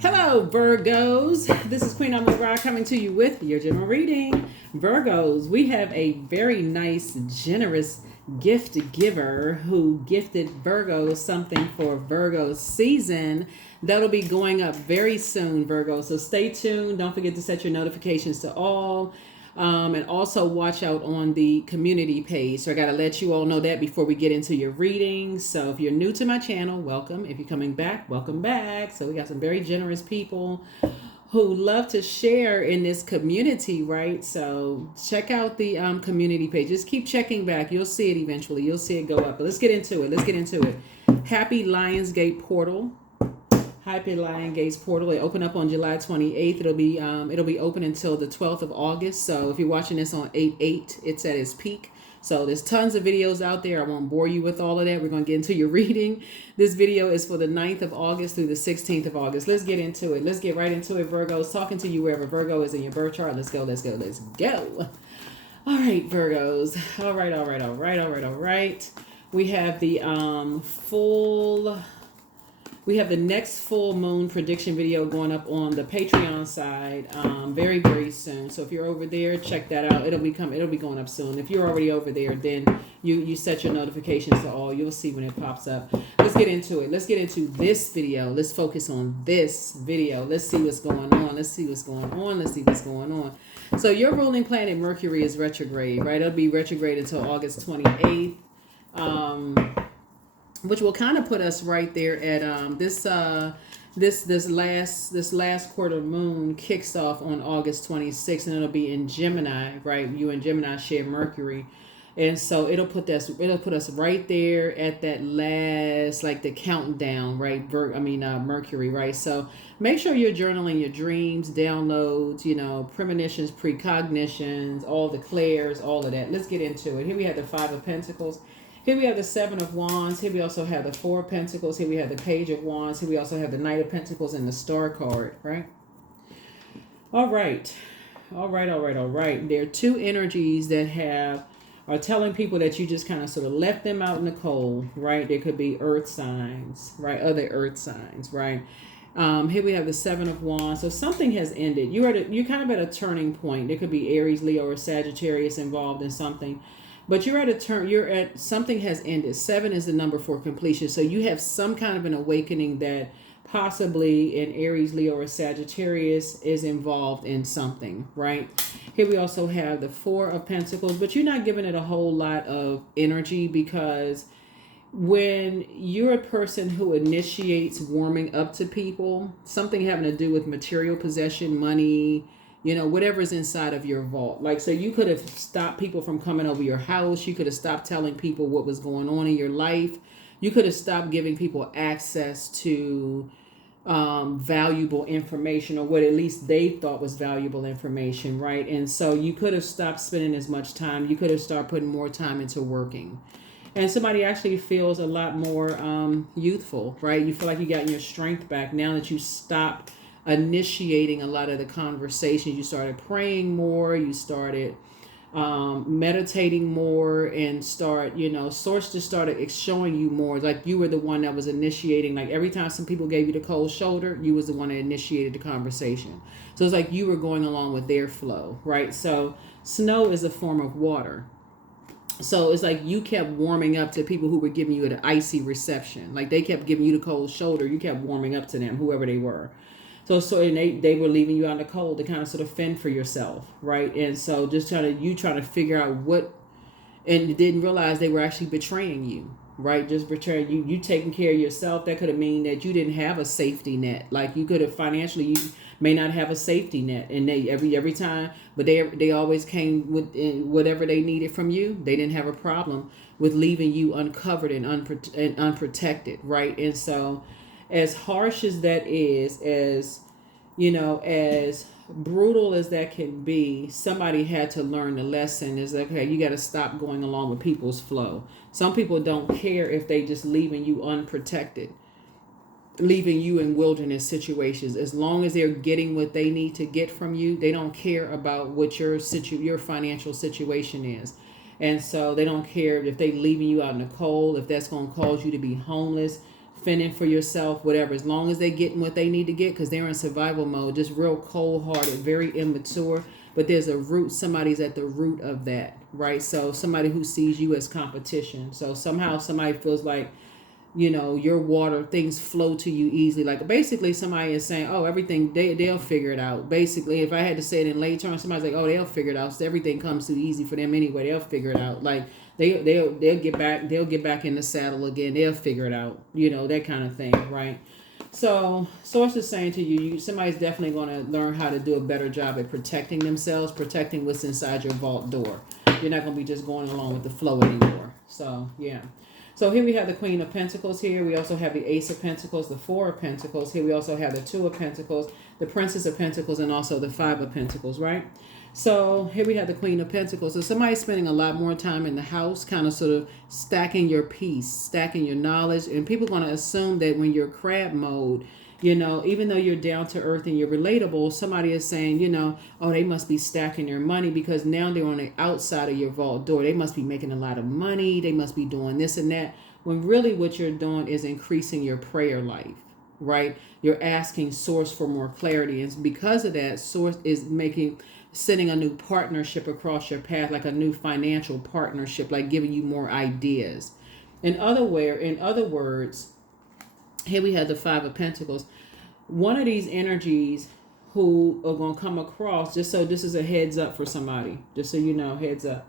Hello, Virgos. This is Queen Amun Ra coming to you with your general reading. Virgos, we have a very nice, generous gift giver who gifted Virgos something for Virgo's season that'll be going up very soon, Virgo. So stay tuned. Don't forget to set your notifications to all. And also watch out on the community page. So I got to let you all know that before we get into your readings. So if you're new to my channel, welcome. If you're coming back, welcome back. So we got some very generous people who love to share in this community, right? So check out the community page. Just keep checking back. You'll see it eventually. You'll see it go up. But let's get into it. Happy Lionsgate Portal. Happy Lion Gates Portal. It opened up on July 28th. It'll be open until the 12th of August. So if you're watching this on 8/8, it's at its peak. So there's tons of videos out there. I won't bore you with all of that. We're going to get into your reading. This video is for the 9th of August through the 16th of August. Let's get into it. Let's get right into it, Virgos. Talking to you wherever Virgo is in your birth chart. Let's go. All right, Virgos. All right. We have the We have the next full moon prediction video going up on the Patreon side very, very soon. So if you're over there, check that out. It'll be going up soon. If you're already over there, then you set your notifications to all. You'll see when it pops up. Let's get into it. Let's get into this video. Let's focus on this video. Let's see what's going on. So your ruling planet Mercury is retrograde, right? It'll be retrograde until August 28th. Which will kind of put us right there at this last quarter moon kicks off on August 26th, and it'll be in Gemini, right? You and Gemini share Mercury, and so it'll put us right there at that last, like the countdown, right? Mercury, right? So make sure you're journaling your dreams, downloads, premonitions, precognitions, all the clairs, all of that. Let's get into it. Here we have the Five of Pentacles. Here we have the Seven of Wands. Here we also have the Four of Pentacles. Here we have the Page of Wands. Here we also have the Knight of Pentacles and the Star card, right? All right. There are two energies that are telling people that you just kind of sort of left them out in the cold, right? There could be earth signs, right? Other earth signs, right? Here we have the Seven of Wands. So something has ended. You're kind of at a turning point. There could be Aries, Leo, or Sagittarius involved in something. But something has ended. 7 is the number for completion. So you have some kind of an awakening that possibly an Aries, Leo, or Sagittarius is involved in something, right? Here we also have the Four of Pentacles, but you're not giving it a whole lot of energy, because when you're a person who initiates warming up to people, something having to do with material possession, money, whatever's inside of your vault. Like, so you could have stopped people from coming over your house. You could have stopped telling people what was going on in your life. You could have stopped giving people access to valuable information, or what at least they thought was valuable information, right? And so you could have stopped spending as much time. You could have started putting more time into working. And somebody actually feels a lot more youthful, right? You feel like you got your strength back now that you stopped initiating a lot of the conversations. You started praying more, you started meditating more, and source just started showing you more. Like you were the one that was initiating. Like every time some people gave you the cold shoulder, you was the one that initiated the conversation. So it's like you were going along with their flow, right? So snow is a form of water. So it's like you kept warming up to people who were giving you an icy reception. Like they kept giving you the cold shoulder. You kept warming up to them, whoever they were. So and they were leaving you out in the cold to kind of sort of fend for yourself, right? And so just trying to figure out what, and you didn't realize they were actually betraying you, right? Just betraying you. You taking care of yourself. That could have mean that you didn't have a safety net. Like you could have financially, you may not have a safety net, and they every time, but they always came with whatever they needed from you. They didn't have a problem with leaving you uncovered and unprotected, right? And so, as harsh as that is, as brutal as that can be, somebody had to learn the lesson. Is like, okay, you got to stop going along with people's flow. Some people don't care if they just leaving you unprotected, leaving you in wilderness situations. As long as they're getting what they need to get from you, they don't care about what your financial situation is. And so they don't care if they leaving you out in the cold, if that's going to cause you to be homeless fending for yourself, whatever. As long as they getting what they need to get, because they're in survival mode, just real cold-hearted, very immature. But there's a root. Somebody's at the root of that, right? So somebody who sees you as competition. So somehow somebody feels like, your water, things flow to you easily. Like basically somebody is saying, oh, everything, they'll figure it out. Basically, if I had to say it in lay terms, somebody's like, oh, they'll figure it out. So everything comes too easy for them anyway. They'll figure it out. Like they'll get back in the saddle again. They'll figure it out. That kind of thing, right? So source is saying to you, somebody's definitely going to learn how to do a better job at protecting themselves, protecting what's inside your vault door. You're not going to be just going along with the flow anymore. So yeah. So here we have the Queen of Pentacles here. We also have the Ace of Pentacles, the Four of Pentacles. Here we also have the Two of Pentacles, the Princess of Pentacles, and also the Five of Pentacles, right? So here we have the Queen of Pentacles. So somebody's spending a lot more time in the house, kind of sort of stacking your peace, stacking your knowledge. And people are going to assume that when you're crab mode, even though you're down to earth and you're relatable, somebody is saying, oh, they must be stacking their money because now they're on the outside of your vault door. They must be making a lot of money. They must be doing this and that. When really what you're doing is increasing your prayer life, right? You're asking Source for more clarity. And because of that, Source is sending a new partnership across your path, like a new financial partnership, like giving you more ideas. In other words, here we have the Five of Pentacles. One of these energies who are going to come across, just so this is a heads up for somebody, just so you know, heads up.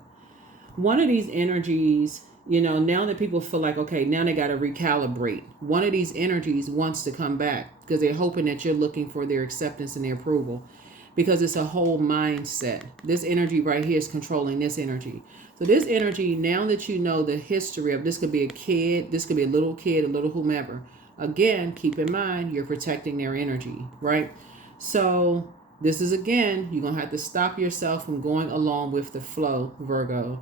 One of these energies, now that people feel like, okay, now they got to recalibrate. One of these energies wants to come back because they're hoping that you're looking for their acceptance and their approval, because it's a whole mindset. This energy right here is controlling this energy. So this energy, now that you know the history of this, could be a kid, this could be a little kid, a little whomever. Again, keep in mind, you're protecting their energy, right? So this is, again, you're going to have to stop yourself from going along with the flow, Virgo.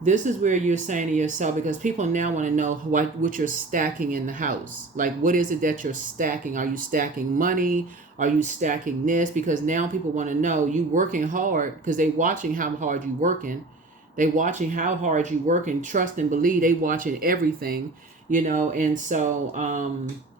This is where you're saying to yourself, because people now want to know what you're stacking in the house. Like, what is it that you're stacking? Are you stacking money? Are you stacking this? Because now people want to know you working hard, because they watching how hard you working. They watching how hard you working. Trust and believe they watching everything. And so,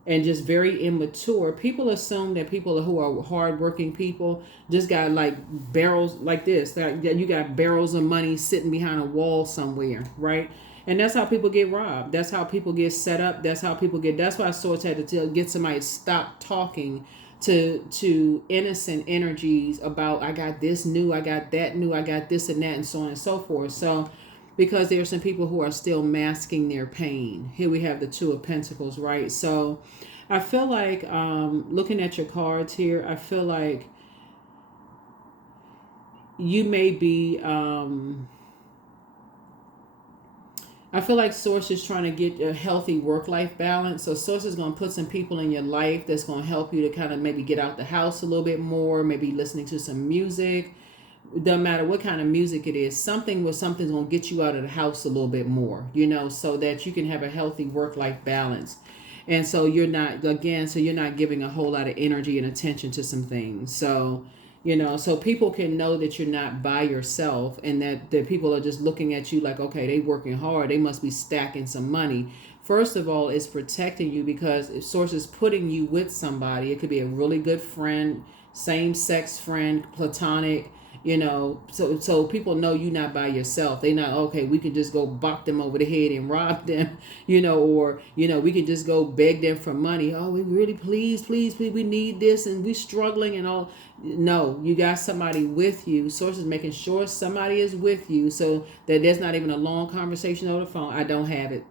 and just very immature. People assume that people who are hardworking people just got like barrels like this. That you got barrels of money sitting behind a wall somewhere, right? And that's how people get robbed. That's how people get set up. That's why Swords had to get somebody to stop talking to innocent energies about, I got this new, I got that new, I got this and that, and so on and so forth. So, because there are some people who are still masking their pain. Here we have the Two of Pentacles, right? So I feel like, looking at your cards here, I feel like you may be, I feel like Source is trying to get a healthy work-life balance. So Source is going to put some people in your life that's going to help you to kind of maybe get out the house a little bit more, maybe listening to some music. Doesn't matter what kind of music it is, something's going to get you out of the house a little bit more, so that you can have a healthy work-life balance. And so you're not giving a whole lot of energy and attention to some things. So, so people can know that you're not by yourself, and that people are just looking at you like, okay, they working hard. They must be stacking some money. First of all, it's protecting you, because if Source is putting you with somebody, it could be a really good friend, same-sex friend, platonic, so people know you're not by yourself. They not, okay, we can just go bop them over the head and rob them, or, we can just go beg them for money. Oh, we really, please, we need this and we struggling and all. No, you got somebody with you. Source is making sure somebody is with you, so that there's not even a long conversation over the phone. I don't have it.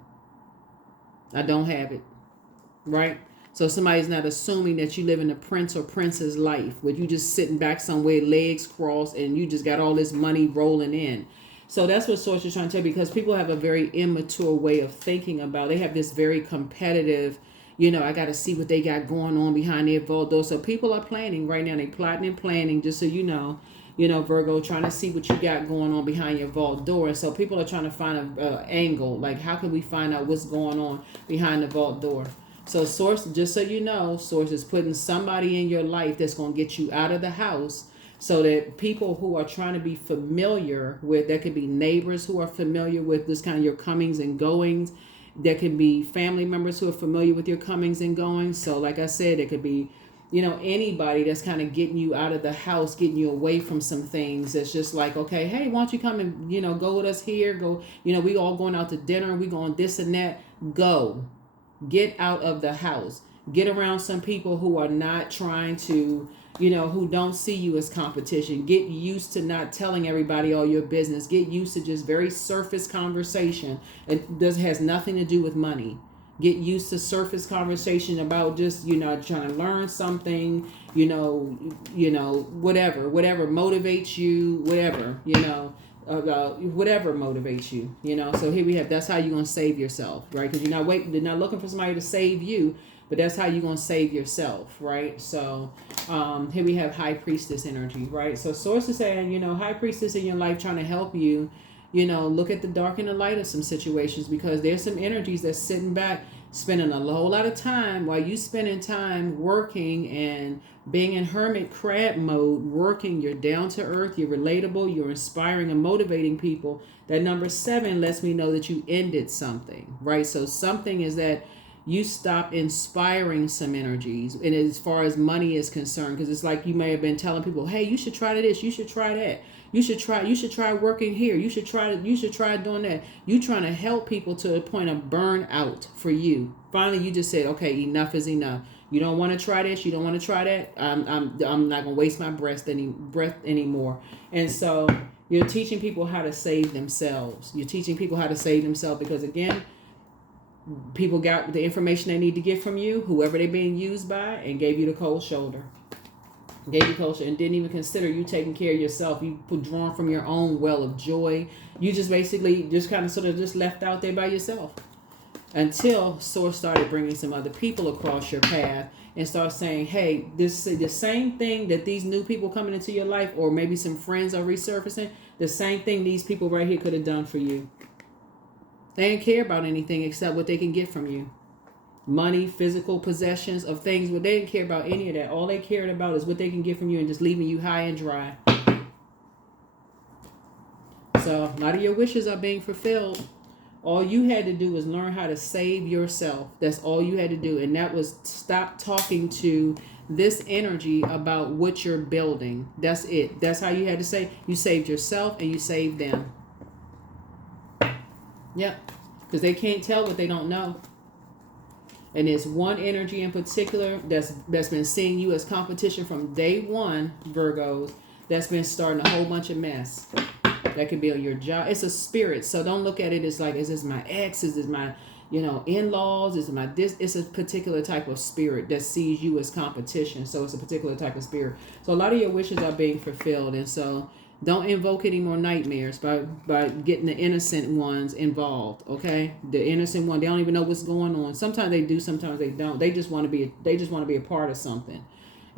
Right? So somebody's not assuming that you live in a prince or princess life where you just sitting back somewhere, legs crossed, and you just got all this money rolling in. So that's what Source is trying to tell you, because people have a very immature way of thinking about. They have this very competitive, I got to see what they got going on behind their vault door. So people are planning right now. They plotting and planning, just so you know, Virgo, trying to see what you got going on behind your vault door. And so people are trying to find a angle, like how can we find out what's going on behind the vault door. So Source, just so you know, Source is putting somebody in your life that's going to get you out of the house, so that people who are trying to be familiar with, there could be neighbors who are familiar with this kind of your comings and goings, There can be family members who are familiar with your comings and goings. So like I said, it could be, anybody that's kind of getting you out of the house, getting you away from some things. That's just like, okay, hey, why don't you come and, go with us here? Go, we all going out to dinner. We going this and that. Go. Get out of the house. Get around some people who are not trying to, who don't see you as competition. Get used to not telling everybody all your business. Get used to just very surface conversation. Has nothing to do with money. Get used to surface conversation about just, trying to learn something, whatever motivates you, whatever, about whatever motivates you, So here we have, that's how you're going to save yourself, right? Because you're not looking for somebody to save you, but that's how you're going to save yourself, right? So here we have High Priestess energy, right? So Source is saying, High Priestess in your life trying to help you, look at the dark and the light of some situations, because there's some energies that's sitting back, spending a whole lot of time while you spending time working and being in hermit crab mode, working. You're down to earth, you're relatable, you're inspiring and motivating people. That number 7 lets me know that you ended something, right? So something is that you stop inspiring some energies, and as far as money is concerned, because it's like you may have been telling people, hey, you should try this, you should try that, you should try working here, you should try doing that. You trying to help people to a point of burnout for you. Finally, you just said, okay, enough is enough. You don't want to try this, you don't want to try that. I'm not gonna waste my breath anymore. And so you're teaching people how to save themselves. You're teaching people how to save themselves, because again, people got the information they need to get from you, whoever they're being used by, and gave you the cold shoulder. Gave you cold shoulder and didn't even consider you taking care of yourself. You drawn from your own well of joy. You just basically just kind of sort of just left out there by yourself. Until Source started bringing some other people across your path and start saying, hey, the same thing that these new people coming into your life, or maybe some friends are resurfacing, the same thing these people right here could have done for you. They didn't care about anything except what they can get from you. Money, physical possessions of things, but they didn't care about any of that. All they cared about is what they can get from you and just leaving you high and dry. So a lot of your wishes are being fulfilled. All you had to do was learn how to save yourself. That's all you had to do. And that was stop talking to this energy about what you're building. That's it. That's how you had to say. You saved yourself and you saved them. Yep. Because they can't tell what they don't know. And there's one energy in particular that's been seeing you as competition from day one, Virgos, that's been starting a whole bunch of mess. That could be on your job. It's a spirit. So don't look at it as like, is this my ex? Is this my, in-laws? Is it my this? It's a particular type of spirit that sees you as competition. So it's a particular type of spirit. So a lot of your wishes are being fulfilled. And so don't invoke any more nightmares by getting the innocent ones involved. Okay, the innocent one, they don't even know what's going on. Sometimes they do, sometimes they don't. They just want to be a part of something,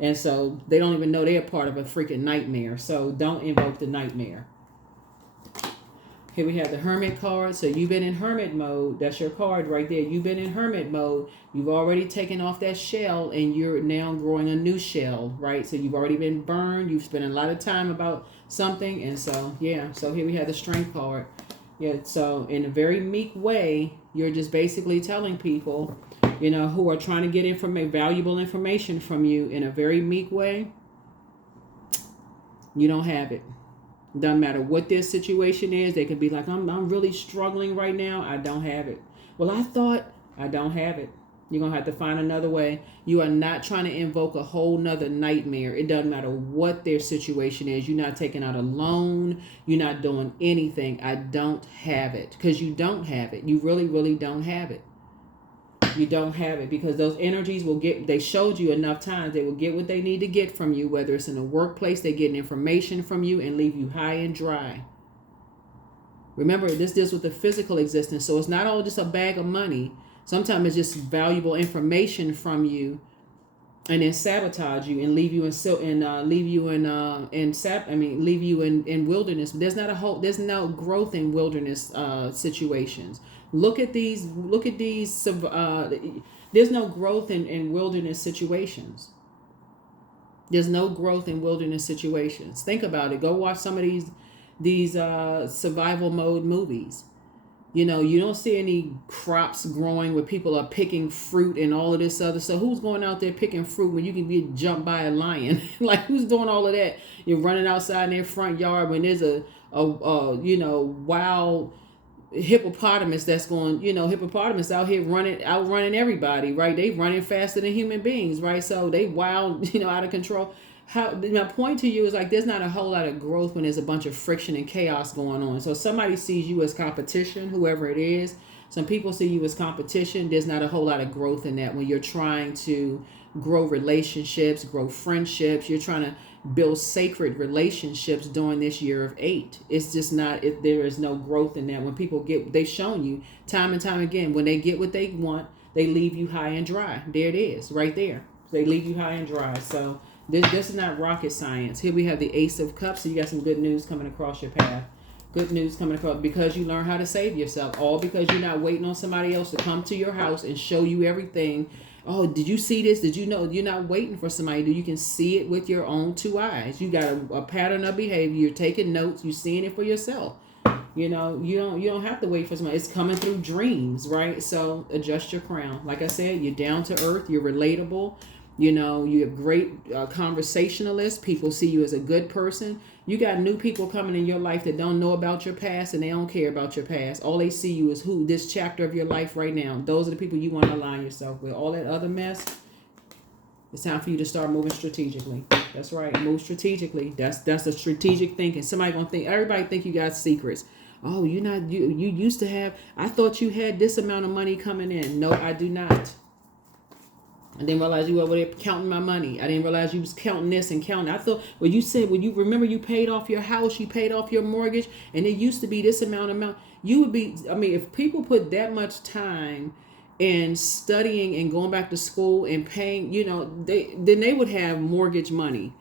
and so they don't even know they're a part of a freaking nightmare. So don't invoke the nightmare. Here we have the Hermit card. So you've been in Hermit mode. That's your card right there. You've been in Hermit mode. You've already taken off that shell and you're now growing a new shell, right? So you've already been burned. You've spent a lot of time about something. And so, yeah. So here we have the Strength card. Yeah. So in a very meek way, you're just basically telling people, who are trying to get valuable information from you in a very meek way, you don't have it. Doesn't matter what their situation is. They could be like, I'm really struggling right now. I don't have it. Well, I thought I don't have it. You're going to have to find another way. You are not trying to invoke a whole nother nightmare. It doesn't matter what their situation is. You're not taking out a loan. You're not doing anything. I don't have it. Because you don't have it. You really, really don't have it. You don't have it, because those energies they showed you enough times, they will get what they need to get from you, whether it's in the workplace, they're getting information from you and leave you high and dry. Remember, this deals with the physical existence, so it's not all just a bag of money. Sometimes it's just valuable information from you, and then sabotage you and leave you in wilderness. There's no growth in wilderness situations. Look at these. There's no growth in wilderness situations. There's no growth in wilderness situations. Think about it. Go watch some of these survival mode movies. You know, you don't see any crops growing where people are picking fruit and all of this other. So who's going out there picking fruit when you can be jumped by a lion? Like, who's doing all of that? You're running outside in their front yard when there's a you know, wild hippopotamus that's going, you know, hippopotamus out here outrunning everybody, right? They running faster than human beings, right? So they wild, you know, out of control. How, my point to you is like, there's not a whole lot of growth when there's a bunch of friction and chaos going on. So somebody sees you as competition, whoever it is. Some people see you as competition. There's not a whole lot of growth in that when you're trying to grow relationships, grow friendships. You're trying to build sacred relationships during this year of 8. It's just not, there is no growth in that. When people they've shown you time and time again, when they get what they want, they leave you high and dry. There it is, right there. They leave you high and dry. So this is not rocket science. Here we have the Ace of Cups. So you got some good news coming across your path. Good news coming across because you learn how to save yourself. All because you're not waiting on somebody else to come to your house and show you everything. Oh, did you see this? Did you know? You're not waiting for somebody. You can see it with your own 2 eyes. You got a pattern of behavior. You're taking notes. You're seeing it for yourself. You know, you don't have to wait for somebody. It's coming through dreams, right? So adjust your crown. Like I said, you're down to earth. You're relatable. You know, you have great conversationalists. People see you as a good person. You got new people coming in your life that don't know about your past and they don't care about your past. All they see you is this chapter of your life right now. Those are the people you want to align yourself with. All that other mess, it's time for you to start moving strategically. That's right. Move strategically. That's the strategic thinking. Everybody think you got secrets. Oh, you used to have, I thought you had this amount of money coming in. No, I do not. I didn't realize you were over there counting my money. I didn't realize you was counting this and counting. I thought, when you remember you paid off your house, you paid off your mortgage, and it used to be this amount. You would be, I mean, if people put that much time in studying and going back to school and paying, you know, then they would have mortgage money.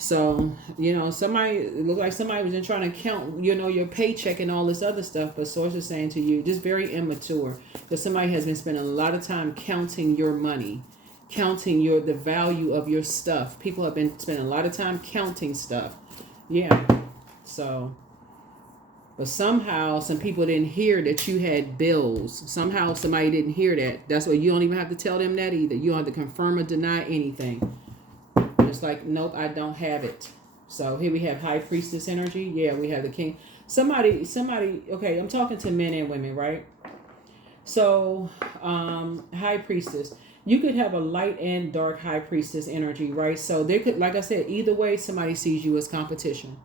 So, you know, it looked like somebody was just trying to count, you know, your paycheck and all this other stuff. But source is saying to you, just very immature. Because somebody has been spending a lot of time counting your money, counting the value of your stuff. People have been spending a lot of time counting stuff. Yeah. So, but somehow some people didn't hear that you had bills. Somehow somebody didn't hear that. That's why you don't even have to tell them that either. You don't have to confirm or deny anything. It's like, nope, I don't have it. So here we have High Priestess energy. Yeah, we have the King. Somebody, okay, I'm talking to men and women, right? So, High Priestess. You could have a light and dark High Priestess energy, right? So there could, like I said, either way, somebody sees you as competition.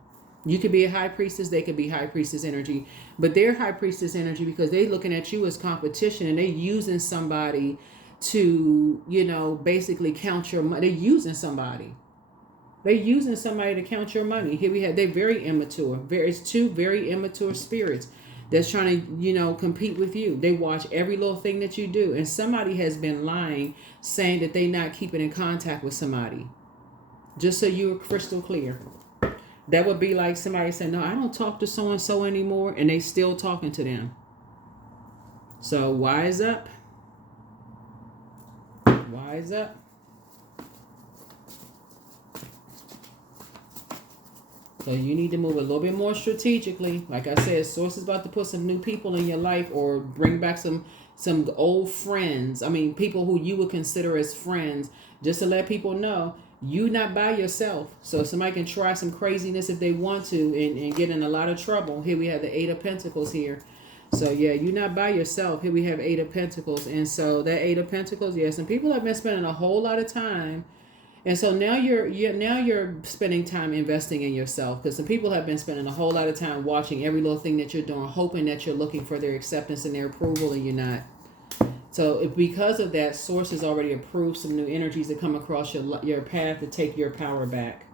You could be a High Priestess, they could be High Priestess energy. But they're High Priestess energy because they're looking at you as competition and they're using somebody to, you know, basically count your money. They're using somebody. They're using somebody to count your money. Here we have, they're very immature. It's 2 very immature spirits that's trying to, you know, compete with you. They watch every little thing that you do. And somebody has been lying, saying that they're not keeping in contact with somebody. Just so you're crystal clear. That would be like somebody saying, no, I don't talk to so-and-so anymore. And they still talking to them. So wise up. Wise up. So you need to move a little bit more strategically. Like I said, Source is about to put some new people in your life or bring back some old friends. I mean, people who you would consider as friends, just to let people know you're not by yourself. So somebody can try some craziness if they want to and get in a lot of trouble. Here we have the 8 of Pentacles here. So yeah, you're not by yourself. Here we have 8 of Pentacles. And so that 8 of Pentacles, yeah, some people have been spending a whole lot of time. And so now you're spending time investing in yourself, because some people have been spending a whole lot of time watching every little thing that you're doing, hoping that you're looking for their acceptance and their approval, and you're not. So because of that, Source has already approved some new energies that come across your path to take your power back.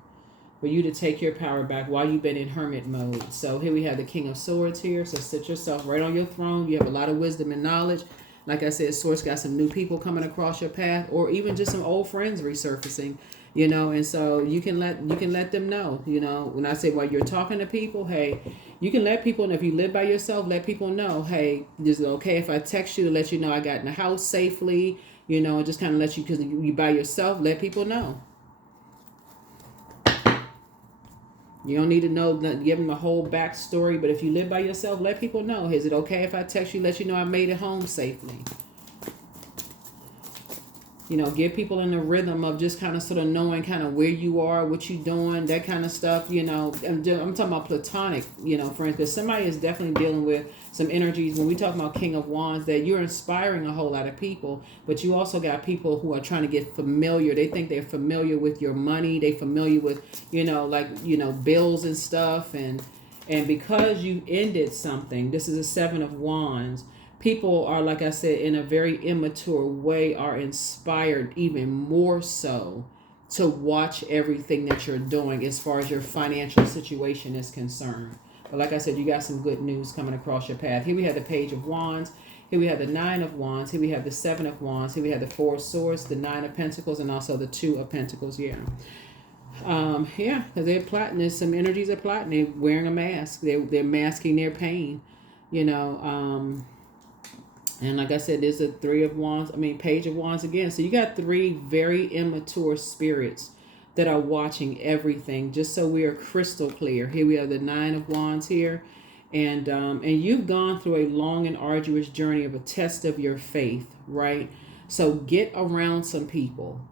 For you to take your power back while you've been in hermit mode. So here we have the King of Swords here. So sit yourself right on your throne. You have a lot of wisdom and knowledge. Like I said, Source got some new people coming across your path, or even just some old friends resurfacing, you know. And so you can let them know, you know. When I say while you're talking to people, hey, you can let people know. If you live by yourself, let people know, hey, is it okay if I text you to let you know I got in the house safely, you know, and just kind of let you, because you by yourself, let people know. You don't need to know, give them a whole backstory. But if you live by yourself, let people know. Is it okay if I text you, let you know I made it home safely? You know, get people in the rhythm of just kind of sort of knowing kind of where you are, what you're doing, that kind of stuff. You know, I'm talking about platonic, you know, for instance, somebody is definitely dealing with some energies when we talk about King of Wands, that you're inspiring a whole lot of people, but you also got people who are trying to get familiar. They think they're familiar with your money. They familiar with, you know, like, you know, bills and stuff. And because you ended something, this is a 7 of Wands. People are, like I said, in a very immature way, are inspired even more so to watch everything that you're doing as far as your financial situation is concerned. But like I said, you got some good news coming across your path. Here we have the Page of Wands. Here we have the 9 of Wands. Here we have the 7 of Wands. Here we have the 4 of Swords, the 9 of Pentacles, and also the 2 of Pentacles. Yeah. Yeah, because they're plotting. There's some energies are plotting. They're wearing a mask. They're masking their pain, you know. And like I said, there's a 3 of Wands. Page of Wands again. So you got 3 very immature spirits that are watching everything. Just so we are crystal clear. Here we have the 9 of Wands here. And you've gone through a long and arduous journey of a test of your faith, right? So get around some people.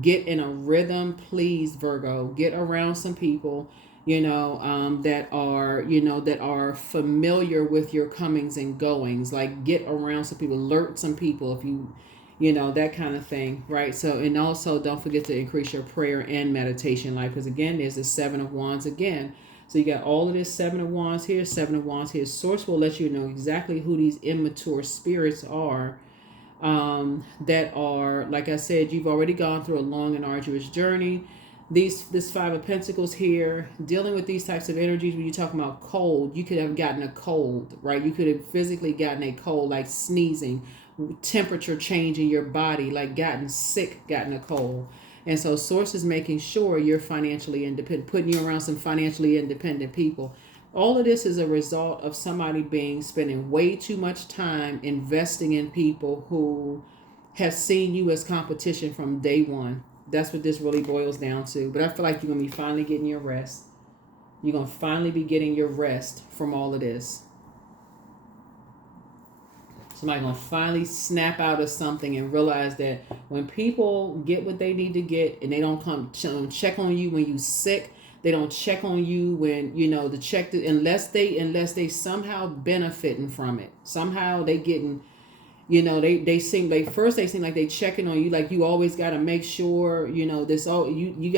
Get in a rhythm, please, Virgo. Get around some people, you know, that are familiar with your comings and goings. Like, get around some people, alert some people if you know, that kind of thing, right? So, and also don't forget to increase your prayer and meditation life, because again, there's the 7 of Wands again. So you got all of this 7 of Wands here, 7 of Wands here. Source will let you know exactly who these immature spirits are. That are, like I said, you've already gone through a long and arduous journey. This 5 of Pentacles here, dealing with these types of energies. When you talk about cold, you could have gotten a cold, right? You could have physically gotten a cold, like sneezing, temperature change in your body, like gotten sick, gotten a cold. And so Source is making sure you're financially independent, putting you around some financially independent people. All of this is a result of somebody spending way too much time investing in people who have seen you as competition from day one. That's what this really boils down to. But I feel like you're going to be finally getting your rest. You're going to finally be getting your rest from all of this. Somebody's going to finally snap out of something and realize that when people get what they need to get, and they don't come check on you when you're sick, they don't check on you when, you know, the check, unless they somehow benefiting from it. Somehow they getting, you know, they seem like, first they seem like they checking on you, like you always got to make sure, you know, this all you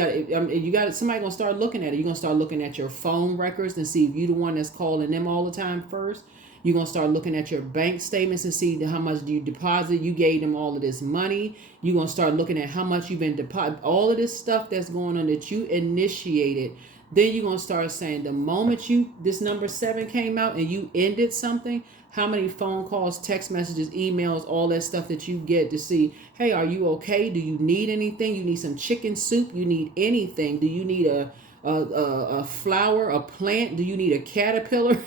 got somebody gonna start looking at it. You're gonna start looking at your phone records and see if you the one that's calling them all the time first. You're going to start looking at your bank statements and see how much you deposit. You gave them all of this money. You're going to start looking at how much you've been deposited. All of this stuff that's going on that you initiated. Then you're going to start saying, the moment this number 7 came out and you ended something, how many phone calls, text messages, emails, all that stuff that you get to see, hey, are you okay? Do you need anything? You need some chicken soup? You need anything? Do you need a flower, a plant? Do you need a caterpillar?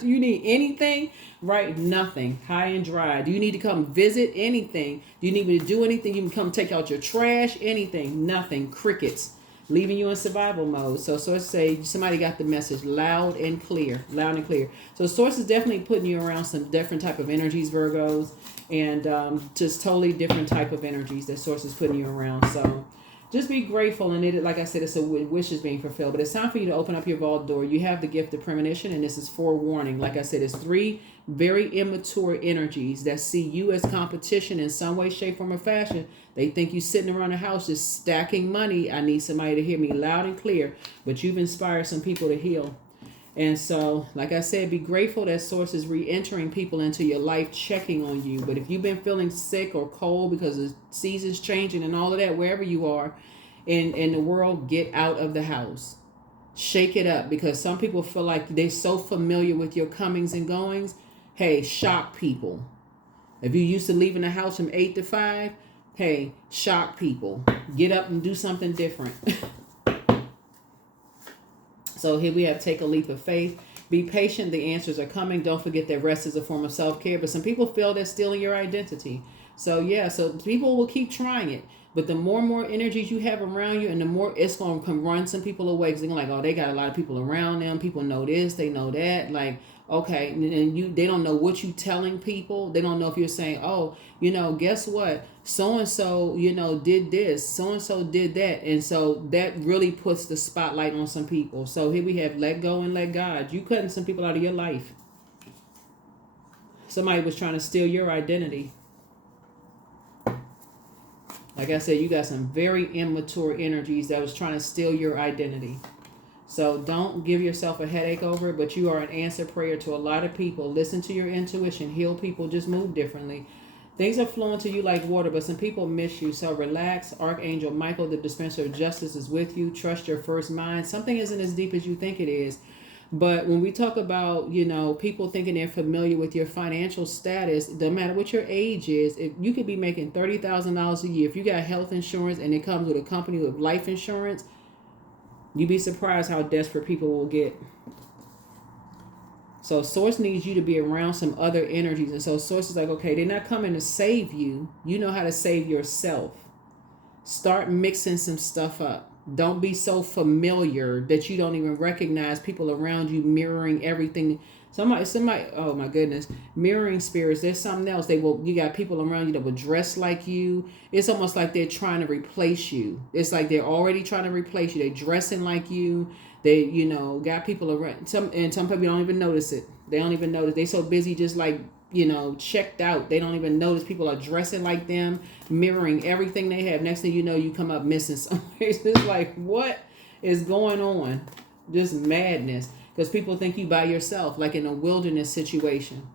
Do you need anything? Right? Nothing. High and dry. Do you need to come visit? Anything. Do you need me to do anything? You can come take out your trash? Anything. Nothing. Crickets. Leaving you in survival mode. So Source say somebody got the message loud and clear. Loud and clear. So Source is definitely putting you around some different type of energies, Virgos. And just totally different type of energies that Source is putting you around. So just be grateful, and it, like I said, it's a wish is being fulfilled. But it's time for you to open up your vault door. You have the gift of premonition, and this is forewarning. Like I said, it's 3 very immature energies that see you as competition in some way, shape, form, or fashion. They think you sitting around the house just stacking money. I need somebody to hear me loud and clear. But you've inspired some people to heal. And so, like I said, be grateful that Source is re-entering people into your life, checking on you. But if you've been feeling sick or cold because the season's changing and all of that, wherever you are in the world, get out of the house. Shake it up, because some people feel like they're so familiar with your comings and goings. Hey, shock people. If you used to leaving the house from 8 to 5, hey, shock people. Get up and do something different. So here we have take a leap of faith. Be patient. The answers are coming. Don't forget that rest is a form of self-care. But some people feel they're stealing your identity. So yeah, so people will keep trying it. But the more and more energies you have around you, and the more it's going to come run some people away, because they're like, oh, they got a lot of people around them. People know this, they know that. Like, okay, and they don't know what you telling people. They don't know if you're saying, oh, guess what? So and so, did this. So and so did that, and so that really puts the spotlight on some people. So here we have let go and let God. You cutting some people out of your life. Somebody was trying to steal your identity. Like I said, you got some very immature energies that was trying to steal your identity. So don't give yourself a headache over it, but you are an answer prayer to a lot of people. Listen to your intuition. Heal people. Just move differently. Things are flowing to you like water, but some people miss you. So relax. Archangel Michael, the dispenser of justice, is with you. Trust your first mind. Something isn't as deep as you think it is. But when we talk about, people thinking they're familiar with your financial status, no matter what your age is, if you could be making $30,000 a year, if you got health insurance and it comes with a company with life insurance, you'd be surprised how desperate people will get. So Source needs you to be around some other energies. And so Source is like, okay, they're not coming to save you. You know how to save yourself. Start mixing some stuff up. Don't be so familiar that you don't even recognize people around you mirroring everything. Somebody, oh my goodness, mirroring spirits. There's something else. You got people around you that will dress like you. It's almost like they're trying to replace you. It's like they're already trying to replace you. They're dressing like you. They, got people around. Some people don't even notice it. They don't even notice. They so busy just like, checked out. They don't even notice people are dressing like them, mirroring everything they have. Next thing you know, you come up missing somewhere. It's just like, what is going on? Just madness. Because people think you by yourself, like in a wilderness situation.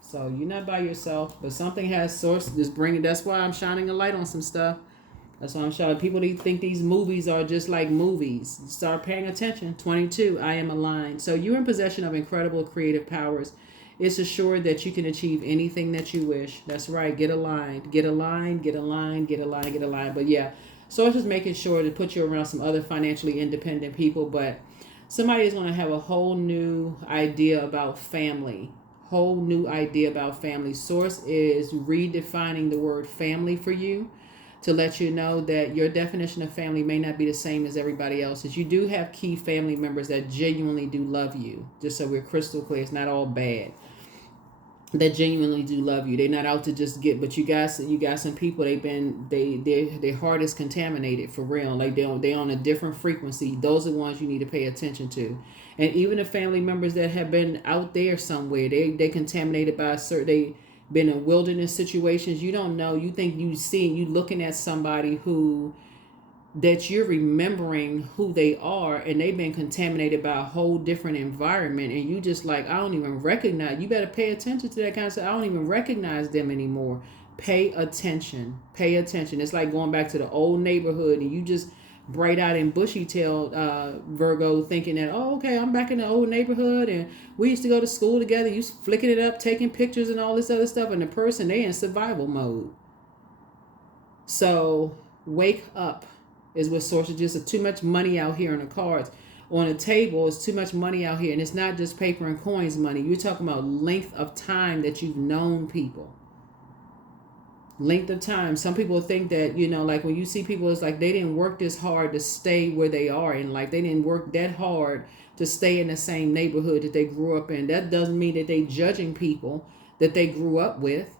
So you're not by yourself, but something has source. That's why I'm shining a light on some stuff. That's why I'm showing people. They think these movies are just like movies. Start paying attention. 22, I am aligned. So you're in possession of incredible creative powers. It's assured that you can achieve anything that you wish. That's right. Get aligned. Get aligned. Get aligned. Get aligned. Get aligned. But yeah, so it's just making sure to put you around some other financially independent people. But somebody is going to have a whole new idea about family. Whole new idea about family. Source is redefining the word family for you, to let you know that your definition of family may not be the same as everybody else's. You do have key family members that genuinely do love you. Just so we're crystal clear, it's not all bad. That genuinely do love you. They're not out to just get, but you got some people. Their heart is contaminated for real. Like they on a different frequency. Those are the ones you need to pay attention to. And even the family members that have been out there somewhere, they contaminated by they been in wilderness situations. You don't know. You think you looking at somebody that you're remembering who they are, and they've been contaminated by a whole different environment, and you just like, I don't even recognize. You better pay attention to that kind of stuff. I don't even recognize them anymore. Pay attention. Pay attention. It's like going back to the old neighborhood, and you just bright-eyed and bushy-tailed Virgo, thinking that, oh, okay, I'm back in the old neighborhood, and we used to go to school together. You flicking it up, taking pictures and all this other stuff, and the person, they in survival mode. So wake up is what source is. Just too much money out here on the cards. On the table is too much money out here, and it's not just paper and coins money. You're talking about length of time that you've known people. Length of time. Some people think that, like when you see people, it's like they didn't work this hard to stay where they are in life. They didn't work that hard to stay in the same neighborhood that they grew up in. That doesn't mean that they judging people that they grew up with.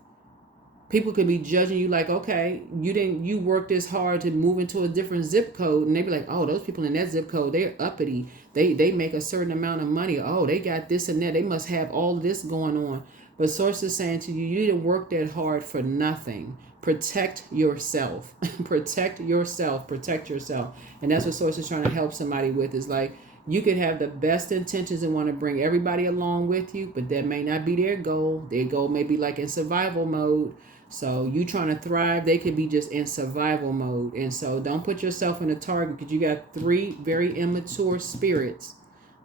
People could be judging you like, okay, you worked this hard to move into a different zip code, and they be like, oh, those people in that zip code, they're uppity. They make a certain amount of money. Oh, they got this and that. They must have all this going on. But Source is saying to you, you didn't work that hard for nothing. Protect yourself. Protect yourself. Protect yourself. And that's what Source is trying to help somebody with, is like, you could have the best intentions and want to bring everybody along with you, but that may not be their goal. Their goal may be like in survival mode. So you trying to thrive, they could be just in survival mode. And so don't put yourself in a target, because you got 3 very immature spirits.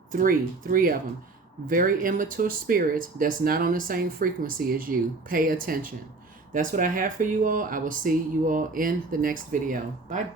Three of them. Very immature spirits that's not on the same frequency as you. Pay attention. That's what I have for you all. I will see you all in the next video. Bye.